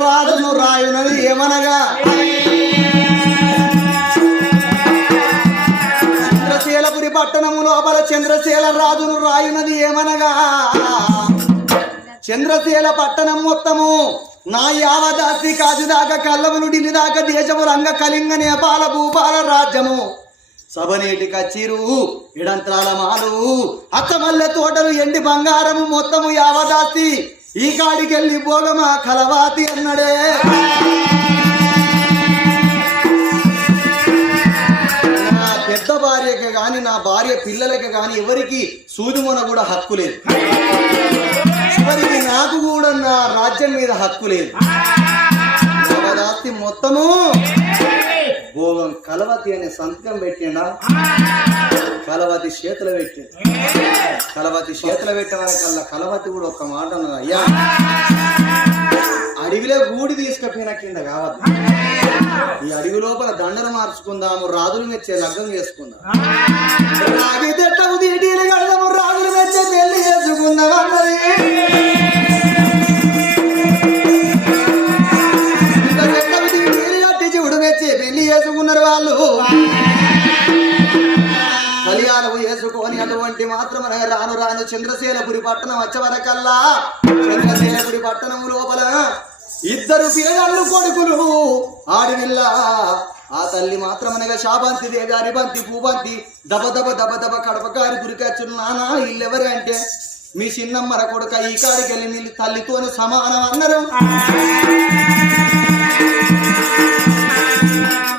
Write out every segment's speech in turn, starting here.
రాజును రాయునది ఏమనగా? చంద్రశీలపురి పట్టణము లోపల చంద్రశీల రాజును రాయునది ఏమనగా? చంద్రశీల పట్టణం మొత్తము నా యావదాసి కాజుదాకా కల్లమును ఢిల్లీదాకా దేశము రంగ కళింగ నేపాల భూపాల రాజ్యము. సభనేటి కచ్చిరు ఇడంత్రాల మాలు అత్తమల్లె తోటలు ఎండి బంగారము మొత్తము యావదాసి ఈ కాడికెళ్ళి భోగమా కలవాతి అన్నడే. నా పెద్ద భార్యకి కానీ నా భార్య పిల్లలకి కానీ ఎవరికి సూదిమొన కూడా హక్కు లేదు. చివరికి నాకు కూడా నా రాజ్యం మీద హక్కు లేదు. మొత్తము భోగం కలవతి అనే సంతకం పెట్టిండా? కలవతి చేతులు పెట్టి. కలవతి చేతులు పెట్టవరకల్లా కలవతి కూడా ఒక మాట ఉన్నది అయ్యా అడవిలో గూడి తీసుకపోయిన కింద కావద్దు. ఈ అడవి లోపల దండలు మార్చుకుందాము రాజులు మెచ్చే లగ్నం చేసుకుందాం. కడదాము రాజులు మెచ్చే పెళ్ళి చేసుకుందాం అన్నది. పెళ్ళి చేసుకున్నారు వాళ్ళు. కళ్యాణము అటువంటి మాత్రం రాను రాను చంద్రశేలపురి పట్టణం వచ్చవరకల్లా చంద్రశేలపురి పట్టణం లోపల ఇద్దరు పిల్లగాళ్ళు కొడుకులు ఆడవిల్ల ఆ తల్లి మాత్రమనగా శాబంతి దేవి అరిబంతి పూబంతి దబ దబ దబ దబ కడపకారి గురికచ్చును నానా వీళ్ళెవరే అంటే? మీ చిన్నమ్మర కొడుక ఈ కాడికి వెళ్ళి మీ తల్లితోని సమానం అన్నారు.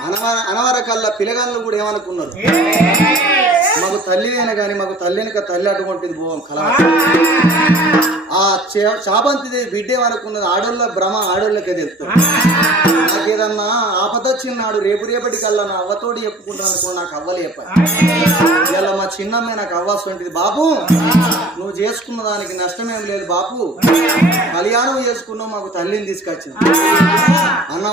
అనవ అనవరకల్లా పిల్లగాళ్ళు కూడా ఏమనుకున్నారు? మాకు తల్లినైనా కానీ మాకు తల్లినక తల్లి అటువంటిది భోగం కల ఆ చే- బిడ్డే బిడ్డ ఆడోళ్ళ భ్రమ ఆడోళ్ళకే తెలుస్తుంది నాకేదన్నా ఆపద వచ్చినాడు రేపు రేపటి కల్లా నా అవ్వతోటి చెప్పుకుంటాను అనుకో నాకు అవ్వలే చెప్పాలి ఇలా మా చిన్నమ్మే నాకు అవ్వాల్సి బాపు నువ్వు చేసుకున్న దానికి నష్టమేం లేదు బాపు కళ్యాణం చేసుకున్నావు మాకు తల్లిని తీసుకొచ్చిన అన్న